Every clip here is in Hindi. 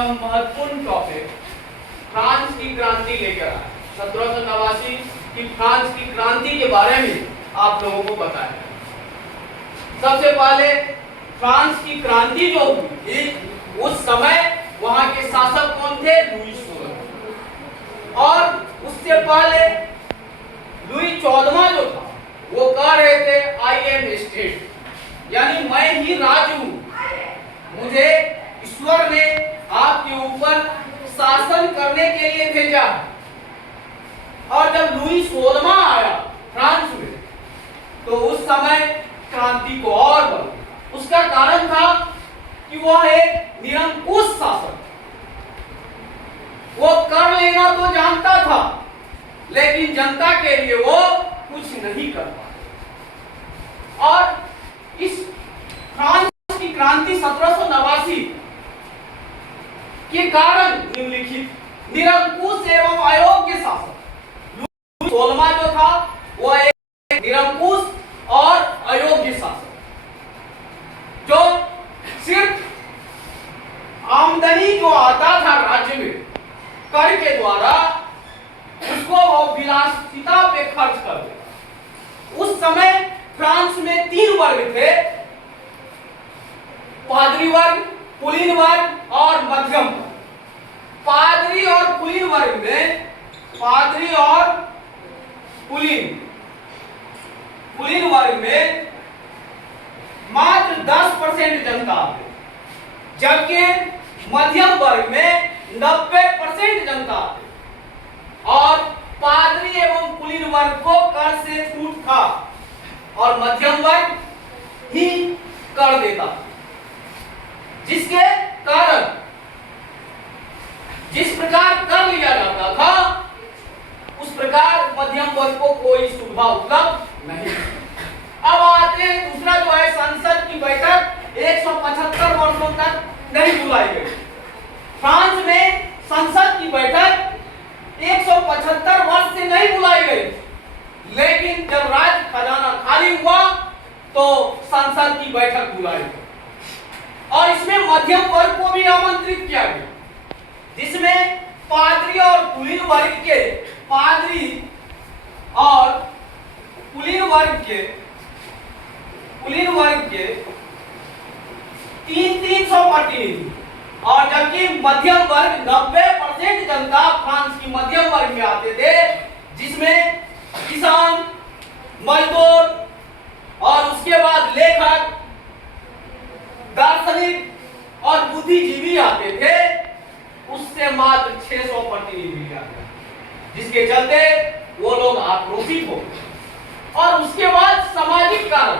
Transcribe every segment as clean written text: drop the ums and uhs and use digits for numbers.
हम महत्वपूर्ण टॉपिक फ्रांस की क्रांति लेकर आए। 1789 की फ्रांस की क्रांति के बारे में आप लोगों को पता है। सबसे पहले फ्रांस की क्रांति जो हुई, उस समय वहां के शासक कौन थे? लुई 16। और उससे पहले लुई 14वां जो था वो कह रहे थे आई एम स्टेट, यानी मैं ही राज हूं, मुझे ईश्वर ने आपके ऊपर शासन करने के लिए भेजा। और जब लुई 16वां आया फ्रांस में तो उस समय क्रांति को और बढ़ गया। उसका कारण था कि वह एक निरंकुश शासक, वो कर लेना तो जानता था लेकिन जनता के लिए वो कुछ नहीं कर पाया। और इस फ्रांस की क्रांति 1789 के कारण निम्नलिखित निरंकुश एवं अयोग्य शासक, लुई 16वां जो था वह एक निरंकुश और अयोग्य शासक, जो सिर्फ आमदनी जो आता था राज्य में कर के द्वारा उसको वो विलासिता पे खर्च कर देता। उस समय फ्रांस में 3 वर्ग थे, पादरी वर्ग, कुलीन वर्ग और मध्यम वर्ग। पादरी और कुलीन वर्ग में, पादरी और कुलीन वर्ग में मात्र 10% जनता थे, जबकि मध्यम वर्ग में 90% जनता थे। और पादरी एवं कुलीन वर्ग को कर से छूट था और मध्यम वर्ग ही कर देता, जिसके कारण जिस प्रकार कर लिया जाता था उस प्रकार मध्यम वर्ग को कोई सुविधा उपलब्ध नहीं। अब आते हैं दूसरा जो है, संसद की बैठक 175 वर्षों तक नहीं बुलाई गई। फ्रांस में संसद की बैठक 175 वर्ष से नहीं बुलाई गई, लेकिन जब राज्य खजाना खाली हुआ तो संसद की बैठक बुलाई गई और इसमें मध्यम वर्ग को भी आमंत्रित किया गया, जिसमें पादरी और कुलीन वर्ग के, पादरी और कुलीन वर्ग के 300 प्रतिनिधि, और जबकि मध्यम वर्ग 90% जनता फ्रांस की मध्यम वर्ग में आते थे, जिसमें किसान, मजदूर और उसके बाद लेखक, दार्शनिक और बुद्धिजीवी आते थे। उससे मात्र 600 प्रतिनिधि लिया गया, जिसके चलते वो लोग आक्रोशित हो गए। और उसके बाद सामाजिक कारण,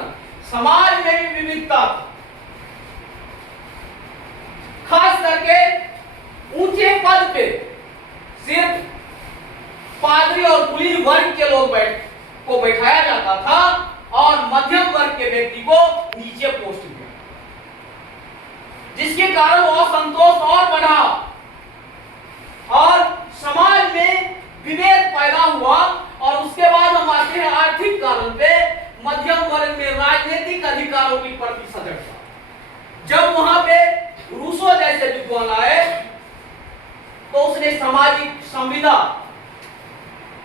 समाज में भी विविधता, खास करके ऊंचे पद पे सिर्फ पादरी और कुलीन वर्ग के लोग को बैठाया जाता था और मध्यम वर्ग के व्यक्ति को नीचे पोस्ट दिया, जिसके कारण वो असंतोष और बढ़ा और समाज में विभेद पैदा हुआ। और उसके बाद हम आते हैं आर्थिक कारण पे। मध्यम वर्ग में राजनीतिक अधिकारों की प्रति सजगता, जब वहां पे रूसो जैसे विद्वान आए तो उसने सामाजिक संविदा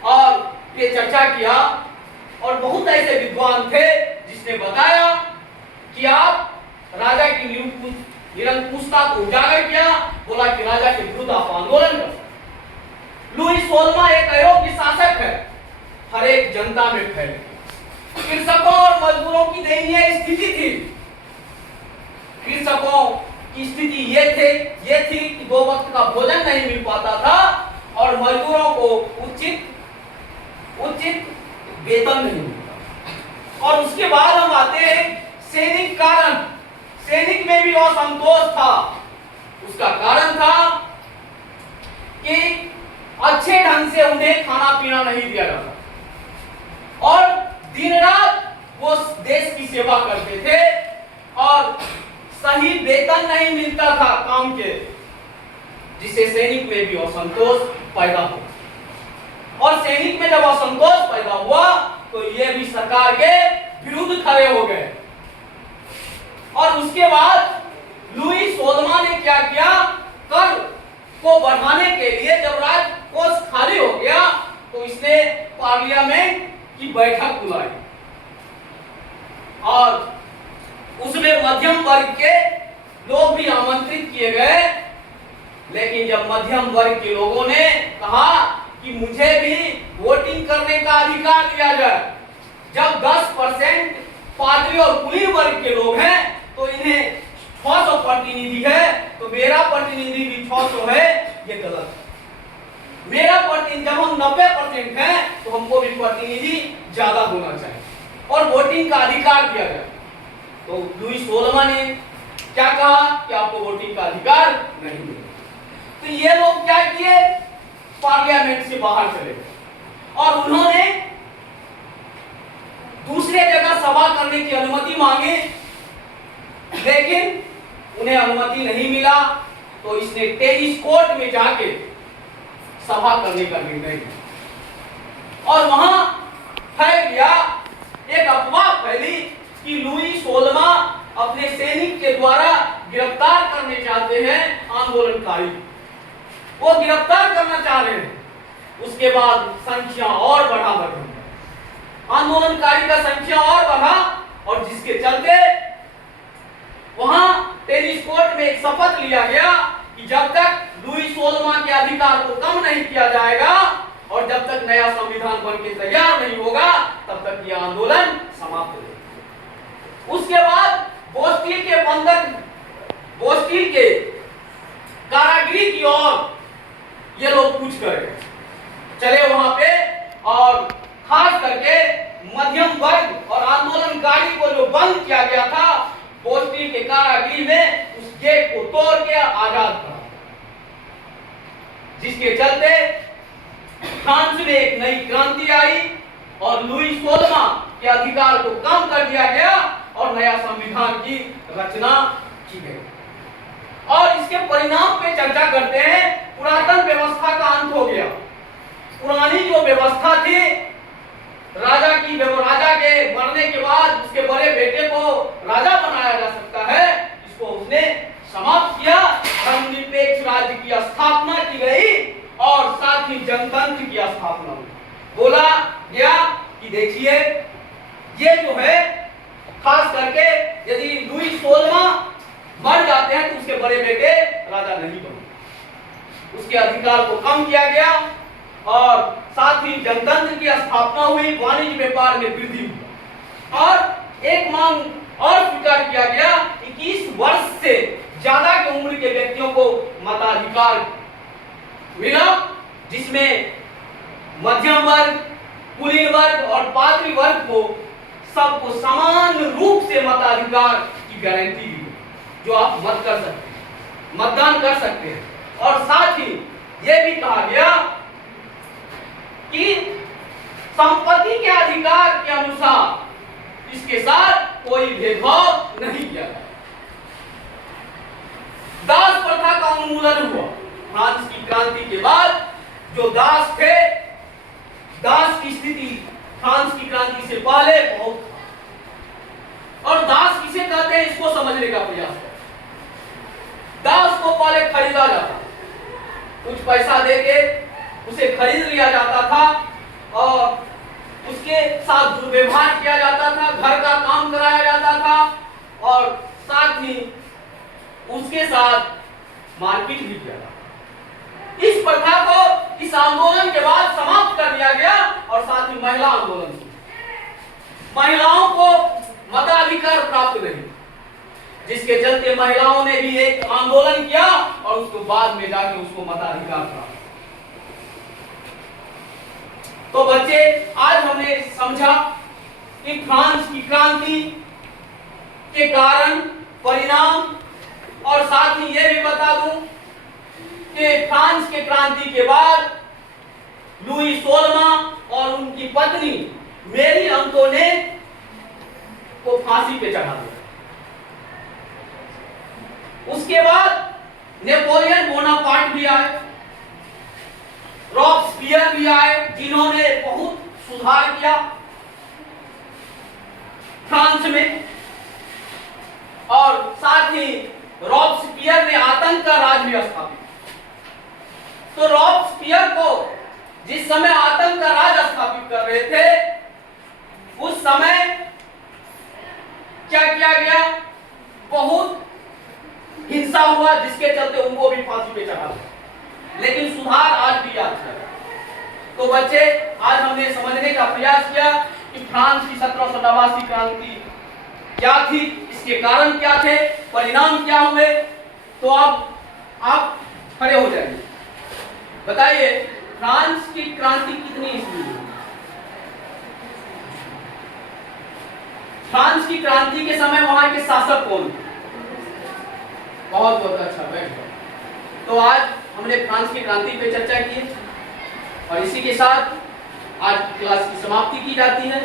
और पे चर्चा किया, और बहुत ऐसे विद्वान थे जिसने बताया कि आप राजा की निरंकुशता को उजागर किया, बोला कि राजा के विरुद्ध आप आंदोलन कर। लुई 16वां एक अयोग्य शासक है, हर एक जनता में फैले। कृषकों और मजदूरों की दयनीय स्थिति थी। कृषकों की स्थिति ये थी कि 2 वक्त का भोजन नहीं मिल पाता था और मजदूरों को उचित वेतन नहीं मिलता। और उसके बाद हम आते हैं सैनिक कारण। सैनिक में भी असंतोष था। उसका कारण था कि अच्छे ढंग से उन्हें खाना पीना नहीं दिया जाता और दिन रात वो देश की सेवा करते थे और सही वेतन नहीं मिलता था काम के, जिससे सैनिक में भी असंतोष पैदा हुआ। और सैनिक में जब असंतोष पैदा हुआ तो ये भी सरकार के विरुद्ध खड़े हो गए। और उसके बाद लुई 16वां ने क्या किया? कर को बढ़ाने के लिए जब राजकोष खाली हो गया तो इसने पार्लियामेंट की बैठक बुलाई और उसमें मध्यम वर्ग के लोग भी आमंत्रित किए गए। लेकिन जब मध्यम वर्ग के लोगों ने कहा कि मुझे भी वोटिंग करने का अधिकार दिया जाए, जब 10% पादरी और कुलीन वर्ग के लोग हैं तो इन्हें 600 प्रतिनिधि है तो मेरा प्रतिनिधि भी 600 है, ये गलत है। मेरा प्रतिनिधि जब हम 90% हैं तो हमको भी प्रतिनिधि ज्यादा होना चाहिए और वोटिंग का अधिकार दिया जाए। तो लुई 16वां ने क्या कहा कि आपको वोटिंग का अधिकार नहीं मिलेगा। तो ये लोग क्या किए, पार्लियामेंट से बाहर चले गए और उन्होंने दूसरे जगह सभा करने की अनुमति मांगी, लेकिन उन्हें अनुमति नहीं मिला। तो इसने टेनिस कोर्ट में जाके सभा करने का निर्णय लिया और वहां फैल गया, एक अफवाह फैली कि लुई 16वां अपने सैनिक के द्वारा गिरफ्तार करने चाहते हैं आंदोलनकारी, वो गिरफ्तार करना चाह रहे हैं। उसके बाद संख्या और बढ़ा, आंदोलनकारी का संख्या और बढ़ा और जिसके चलते वहां टेनिस कोर्ट में एक शपथ लिया गया कि जब तक लुई 16वां के अधिकार को कम नहीं किया जाएगा और जब तक नया संविधान बनके तैयार नहीं होगा तब तक यह आंदोलन समाप्त रहेगा। उसके बाद बोस्टिल के कारागृह की ओर ये लोग कूच कर गए, चले वहां पे और खास करके मध्यम वर्ग और आंदोलनकारी को जो बंद किया गया था बोस्टिल के कारागृह में, उस गेट को तोड़ के आजाद करा, जिसके चलते फ्रांस में एक नई क्रांति आई और लुई 16वां के अधिकार को कम कर दिया गया और नया संविधान की रचना की गई। और इसके परिणाम पे चर्चा करते हैं। पुरातन व्यवस्था का अंत हो गया। पुरानी जो व्यवस्था थी, राजा के मरने के बाद उसके बड़े बेटे को राजा बनाया जा सकता है, इसको उसने समाप्त किया। धर्मनिरपेक्ष राज्य की स्थापना की गई और साथ ही जनतंत्र की स्थापना हुई। बोला गया कि देखिए ये जो है, खास करके यदि लुई 16वां मर जाते हैं तो उसके बड़े बेटे राजा नहीं बने, उसके अधिकार को कम किया गया और साथ ही जनतंत्र की स्थापना हुई, वाणिज्य व्यापार में वृद्धि हुई और एक मांग और स्वीकार किया गया, 21 वर्ष से ज्यादा की उम्र के व्यक्तियों को मताधिकार मिला, जिसमें मध्यम वर्ग, कुलीन वर्ग और पादरी वर्ग को सबको समान रूप से मताधिकार की गारंटी दी, जो आप मत कर सकते हैं, मतदान कर सकते हैं। और साथ ही यह भी कहा गया कि संपत्ति के अधिकार के अनुसार इसके साथ कोई भेदभाव नहीं किया जाए। दास प्रथा का उन्मूलन हुआ। फ्रांस की क्रांति के बाद जो दास थे, दास की स्थिति फ्रांस की क्रांति से पहले बहुत था। और दास किसे कहते हैं इसको समझने का प्रयास करें। दास को पहले खरीदा जाता, कुछ पैसा देके उसे खरीद लिया जाता था और उसके साथ दुर्व्यवहार किया जाता था, घर का काम कराया जाता था और साथ ही उसके साथ मारपीट भी किया जाता। इस प्रथा को इस आंदोलन के बाद समाप्त कर दिया गया और साथ ही महिला आंदोलन, महिलाओं को मताधिकार प्राप्त नहीं, जिसके चलते महिलाओं ने भी एक आंदोलन किया और उसके बाद में जाकर उसको मताधिकार प्राप्त। तो बच्चे, आज हमने समझा कि फ्रांस की क्रांति के कारण, परिणाम और साथ ही यह भी बता दूं कि फ्रांस के क्रांति के बाद लुई 16वां और उनकी पत्नी मेरी अंतोनेट को फांसी पे चढ़ा दिया। उसके बाद नेपोलियन बोनापार्ट भी आए, रॉबस्पियर भी आए, जिन्होंने बहुत सुधार किया फ्रांस में और साथ ही रॉबस्पियर ने आतंक का राज भी स्थापित। तो रॉबस्पियर को जिस समय आतंक का राज स्थापित कर रहे थे उस समय क्या किया गया, बहुत हिंसा हुआ जिसके चलते उनको भी फांसी पे चढ़ा दिया। लेकिन सुधार आज भी याद है। तो बच्चे, आज हमने समझने का प्रयास किया कि फ्रांस की 1789 क्रांति क्या थी, इसके कारण क्या थे, परिणाम क्या हुए। तो अब आप खड़े हो जाइए, बताइए फ्रांस की क्रांति कितनी ईस्वी में? फ्रांस की क्रांति के समय वहां के शासक कौन थे? बहुत बहुत अच्छा, बैठ जाओ। तो आज हमने फ्रांस की क्रांति पे चर्चा की और इसी के साथ आज क्लास की समाप्ति की जाती है।